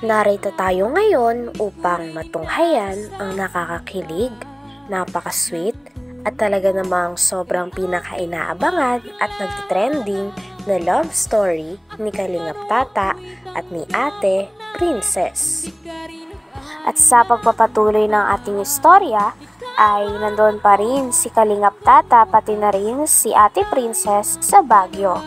Narito tayo ngayon upang matunghayan ang nakakakilig, napaka-sweet, at talaga namang sobrang pinaka-inaabangan at nagtitrending na love story ni Kalingap Tata at ni Ate Princess. At sa pagpapatuloy ng ating istorya ay nandoon pa rin si Kalingap Tata pati na rin si Ate Princess sa Baguio.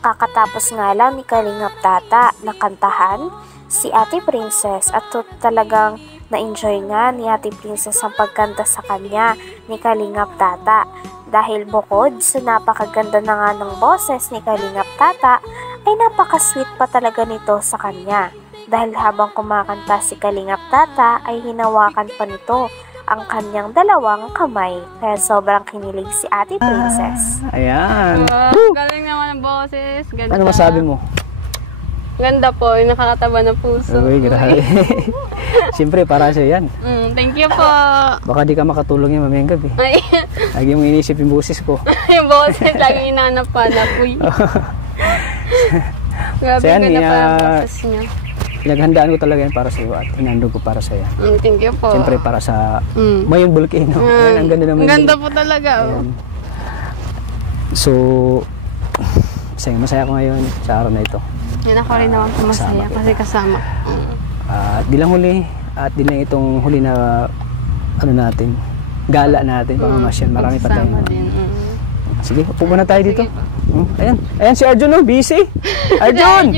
Kakatapos nga lang ni Kalingap Tata na kantahan si Ate Princess at talagang na-enjoy nga ni Ate Princess ang pagkanta sa kanya ni Kalingap Tata. Dahil bukod sa napakaganda na nga ng boses ni Kalingap Tata ay napaka-sweet pa talaga nito sa kanya. Dahil habang kumakanta si Kalingap Tata ay hinawakan pa nito ang kanyang dalawang kamay. Kaya sobrang kinilig si Ate Princess. Ayan. Galing naman ang boses. Ganda. Ano masabi mo? Ganda po, nakakataba ng puso. Uy, grabe. Siyempre, para sa'yo yan. Thank you po. Baka di ka makatulong yan mamayang gabi. Ay, Lagi mong inisip yung boses ko. yung boses, lagi inanap-hanap. Uy. Grabe, So yan, ganda pa ang boses niya. Pinaghandaan ko talaga yan para sa iyo at hinandog ko para sa iyo. Thank you po. Siyempre, para sa Mayong Volcano. Ayan, ang ganda naman. Ang ganda po talaga. Oh. So, masaya ko ngayon sa araw na ito. Yan ako rin naman po masaya kasi kasama. At di lang huli, at di lang itong huli na ano natin, gala natin, pamamasyan. Marami pa tayo. Sige, upo muna tayo dito. Ayan, ayan si Arjun, oh, busy. Arjun!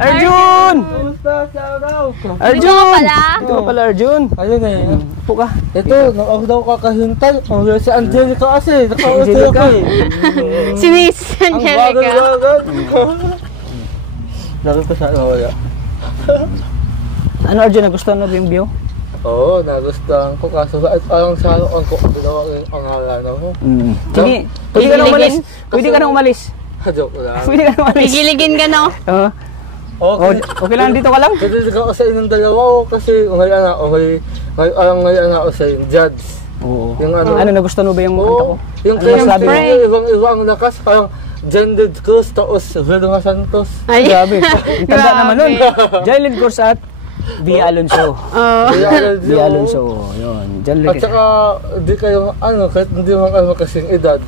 Arjun! Arjun! Ito ka pala, Arjun. Ayun eh. Upo ka. Ito, ako daw kakahintay. Ang si Angelica kasi. Nakauso ako eh. Si Miss Angelica. Ang bagal-bagal. Lagi ko siya nawala. Ano, Arjun, nagustuhan mo yung view? Oo, nagustuhan ko. Kaso parang sa ano ko ginawa ang halana mo. Sige, pwede ka na umalis. Pwede ka na umalis. Joke lang. Pwede ka na umalis. Giligin ka no? Okay lang, dito ka lang? Kasi ako sa inyong dalawa kasi ngayon ako sa yung judge. Oo. Yung ano, nagustuhan mo ba yung kanta ko? Yung ibang-iba ang lakas, parang Jended Cruz, taos Vilma Santos. Ay, grabe. Ang tanda naman nun. Jended Cruz at Via Alonso. Via Alonso. Yun. At saka, di kayo, kahit hindi mo kasing edad,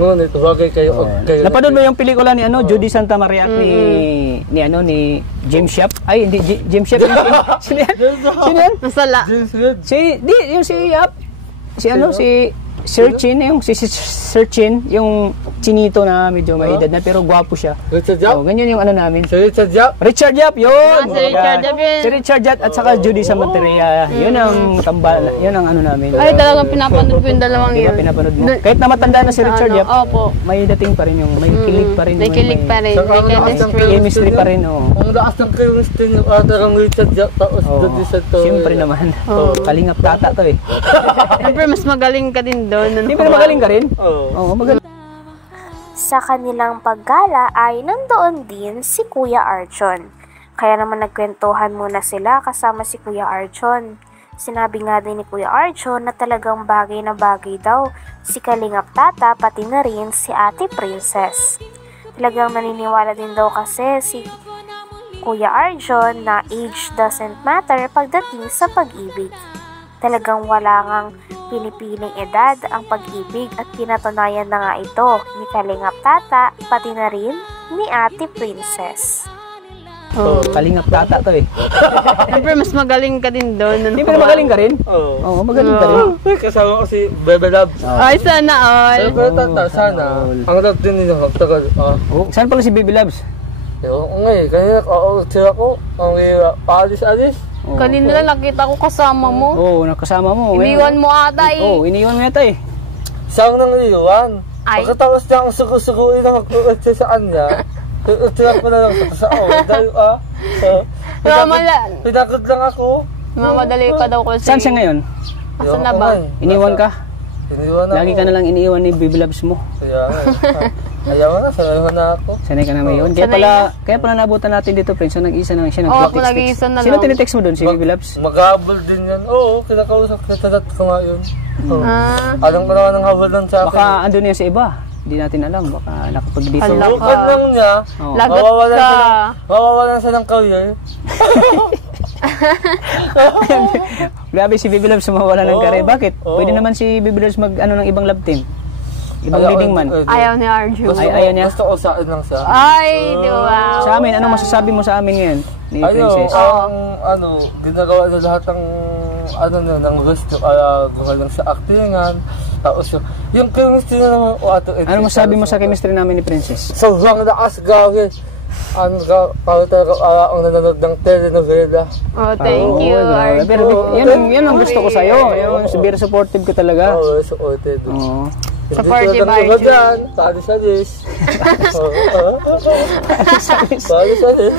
ngunit bagay kayo. Napanood mo yung pelikula ni Judy Santa Maria ni James Yap? Ay, hindi, James Yap. Sino yan? Sino yan? masala. Yung si Yap. Si Sir Chin, yung chinito na medyo may edad na pero gwapo siya. Richard Yap? So, ganyan yung ano namin. Si Richard Yap? Richard Yap, yun! Si Richard Yap yun. Si Richard Yap at saka Judy Santa Maria. Yun ang tambal, yun ang ano namin. Ay, talagang pinapanood ko yung dalawang yun. Pinapanood mo? Kahit na matanda na si Richard Yap, opo. may dating pa rin yung, may kilig pa rin. May kilig pa rin, may chemistry. Chemistry pa rin, oo. Ang lakas ng chemistry ng atarang Richard Yap, tapos Judy Santa Maria. Siyempre naman. Kalingap Tata to eh. Siyempre, mas magaling ka din doon. Siyempre magaling ka rin? Oo, magaling. Sa kanilang paggala ay nandoon din si Kuya Arjun. Kaya naman nagkwentuhan muna sila kasama si Kuya Arjun. Sinabi nga din ni Kuya Arjun na talagang bagay na bagay daw si Kalingap Tata pati na rin si Ate Princess. Talagang naniniwala din daw kasi si Kuya Arjun na age doesn't matter pagdating sa pag-ibig. Talagang wala ngang pinipiling edad ang pag-ibig at pinatunayan na nga ito ni Kalingap Tata pati na rin ni Ate Princess. Kalingap Tata to eh. Siyempre, mas magaling ka din doon. Siyempre magaling ka rin? Oo, magaling ka rin. Kasama ko si Bebe Labs. Ay, sana all. Siyempre, sana. Ang love din ninyo, magtagal. Saan pala si Baby Labs? Ngayon, kaya sila ko, ang paalis-alis. Kanina lang nakita ko kasama mo. Oo, nakasama mo. Iniwan mo ata eh. Oo, iniwan mo yata eh. Siyang nang iwan. Ay. Pagkatapos niya ang sugu-suguin ng kulit sa kanya, tinap ko na lang sa dahil pinagod lang ako. Mamadali pa daw kasi. Saan siya ngayon? Asan na ba? Iniwan ka? Iniwan ako. Lagi ka na lang iniiwan ni Baby Labs mo. Kaya ayaw na, sanay na ako. Sanay ka na may iwan. Kaya pala nabutan natin dito, friends. So, nag-isa na lang siya. Oo, nag-iisa na lang. Sino tinitext mo doon? Si Baby Labs? Maghabol din yan. Oo, kinakausap. Kinatat ko nga yun. Alam ko naman ang habol nun sa akin. Baka andun yan sa iba. Hindi natin alam, baka nakapag dito. Hala. Bukod lang niya, Oo. Lagot ka. mawawalan siya ng career. Grabe si Bibi Loves mawala ng Oo. kare. Bakit? Oo. Pwede naman si Bibi Loves mag ano ng ibang love team. Ibang leading man. Ayaw ni Arju. Ayaw niya? Gusto ko saan lang siya. Ay, di ba? Sa amin, ano masasabi mo sa amin ngayon ni Princess? Ginagawa niya lahat ng ng gusto, gumawa lang sa actingan. Tapos yung chemistry na naman, Ano masasabi mo sa chemistry namin ni Princess? sobrang lakas gawin. Parang talaga ang nanonood ng telenovela. Oh, thank you, grabe. Arju. Pero yan ang gusto ko sa'yo. Yung very supportive ka talaga. Oo, supported. Oo. Supportive Hindi Arju. dyan, tali sa list. Tali sa list.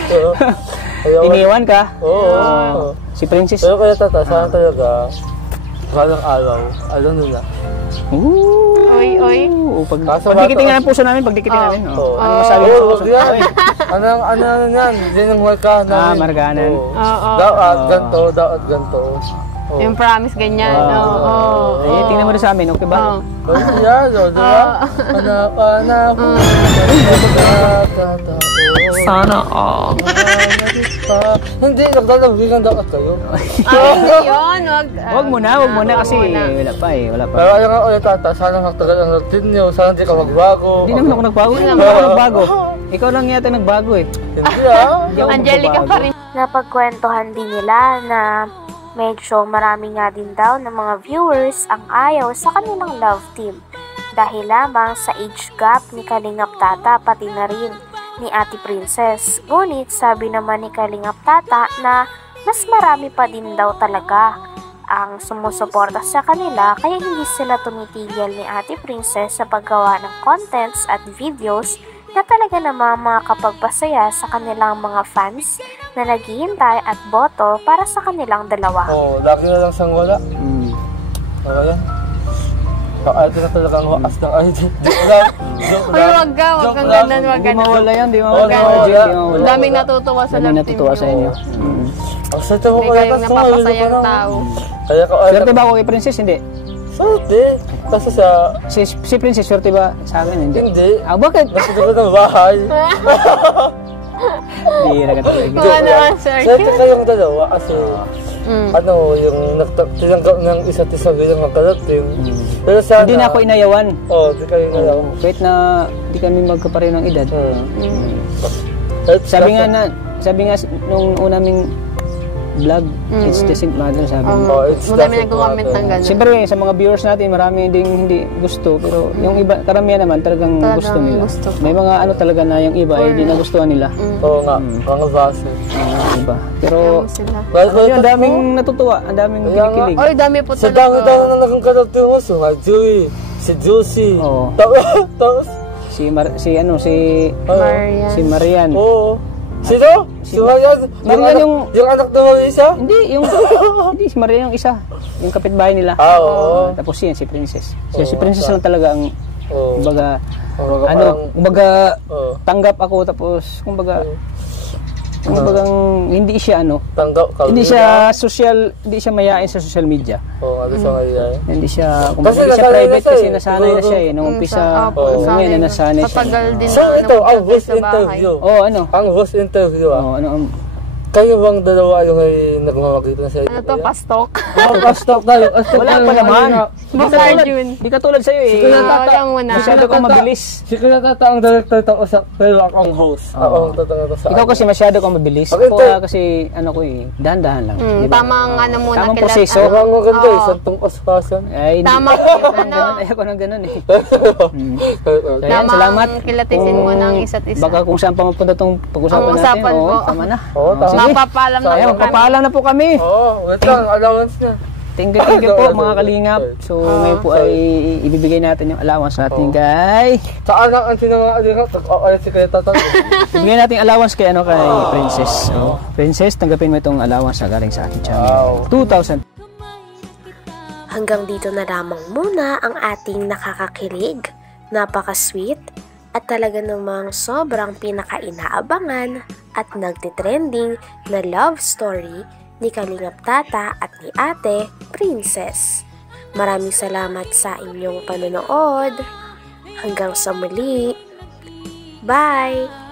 Iniwan ka? Oo. Si Princess? Pero kaya sana talaga, walang araw, alam nila. Oy, oy. Pagdikitin nga ng puso namin, pagdikitin namin. Oo. Ano masabi mo sa puso? Yan. Ano yan? Yan yung marka namin. Markanan. Oo. Dapat ganito. Oo. Yung promise, ganyan. Oo. Ay, tingnan mo rin sa amin, okay ba? Yan, di ba? Anak. Sana all. Hindi, nagdalabigan dapat kayo. Ay, hindi yun. Wag muna kasi wala pa. Pero ayaw nga ulit tata, sana magtagal ang routine nyo, sana hindi ka magbago. Hindi naman ako nagbago. Hindi naman ako nagbago. Ikaw lang yata nagbago eh. Hindi ah. Hindi ako Angelica magbabago. pa rin. Napagkwentuhan din nila na medyo marami nga din daw ng mga viewers ang ayaw sa kanilang love team dahil lamang sa age gap ni Kalingap Tata pati na rin ni Ate Princess. Ngunit sabi naman ni Kalingap Tata na mas marami pa din daw talaga ang sumusuporta sa kanila kaya hindi sila tumitigil ni Ate Princess sa paggawa ng contents at videos na talaga namang makakapagpasaya sa kanilang mga fans na naghihintay at boto para sa kanilang dalawa. Oo, lagi na lang siyang wala. Okay yan. Ito na talaga ang wakas ng ID. Joke lang. Uy, wag kang ganun, wag Hindi ganun. mawala yan, di Wag mawala. ganun. Daming natutuwa sa Daming love team natutuwa sa inyo. Ang sete mo Hindi kaya kayong napapasayang tao. Kaya ka Swerte ba ako kay Princess? Hindi. Swerte. Kasi Si Princess, swerte ba sa akin? Hindi. hindi. Bakit? Nasa gawin ng bahay. Hindi na ka talaga. Ano ang sir? Swerte kayong dalawa kasi yung tinanggap ng isa't isa bilang magkalaptim. Pero sana... Hindi na ako inayawan. Oo, di kayo inayawan. Kahit na di kami magkapareho ng edad. Sabi Sabi nga nung unaming vlog, it's the same matter sabi mo. Madami nag-comment ng gano'n. Siyempre sa mga viewers natin, marami hindi gusto. Pero yung iba, karamihan naman talagang gusto nila. gusto. May mga ano talaga na yung iba, hindi nagustuhan nila. Oo nga, mga base. Diba? Pero, Sila. ang daming natutuwa, ang daming kinikilig. Oy, dami po Sa talaga. dami-dami na naging kalaptim mo, si Joey, si Juicy. Oo. Tapos, Si Marian. Marian. oo. Sino? Si Marian? Marian Yung anak na Marisa? Hindi, hindi, si Marian yung isa. Yung kapitbahay nila. Oo. Tapos yan, si Princess. Si Princess lang talaga ang, Oo. kumbaga, Oo. tanggap ako tapos, kumbaga hindi siya Tanggap ka. hindi siya mayain sa social media. Oo, ano sa Marian? Hindi siya, Kasi hindi siya nasanay na private siya kasi eh. nasanay na siya nung umpisa. Ngayon na nasanay siya. Patagal din So na ito, ang host sa bahay. interview. Ang host interview ano Kayo bang dalawa yung nagmamagitan sa Ano to, pastok? Pastok tayo. wala pa naman. Boss Arjun. Di katulad sa'yo eh. Wala muna. Masyado kang mabilis. Si Kuya Tata ang director tapos pero ako ang host. Ako ang tatanong sa Ikaw kasi masyado kang mabilis. Okay, Ako kasi dahan-dahan lang. Di ba? Tamang ano muna. Tamang proseso. Ang maganda eh, santong paspasan. Ay, hindi. Tamang Ayoko nang ganun eh. Ayan, Tamang salamat. kilatisin mo ng isa't isa. Baka kung saan pa mapunta itong pag-usapan natin. Pag-usapan po. Tama na. Oo, tama. Sige. Mapapaalam na Ayan, po kami. magpapaalam na po kami. Oo, wait lang, allowance niya. Thank you po mga kalingap. So ngayon po ay ibibigay natin yung allowance natin kay... Sa anak ang sinangaalihan, nag-aayat si Kuya Tata. Ibigay natin yung allowance kay Princess. So, Princess, tanggapin mo itong allowance na galing sa akin channel. 2,000. Hanggang dito na lamang muna ang ating nakakakilig, napaka-sweet, at talaga namang sobrang pinaka-inaabangan at nagtitrending na love story ni Kalingap Tata at ni Ate Princess. Maraming salamat sa inyong panonood. Hanggang sa muli. Bye!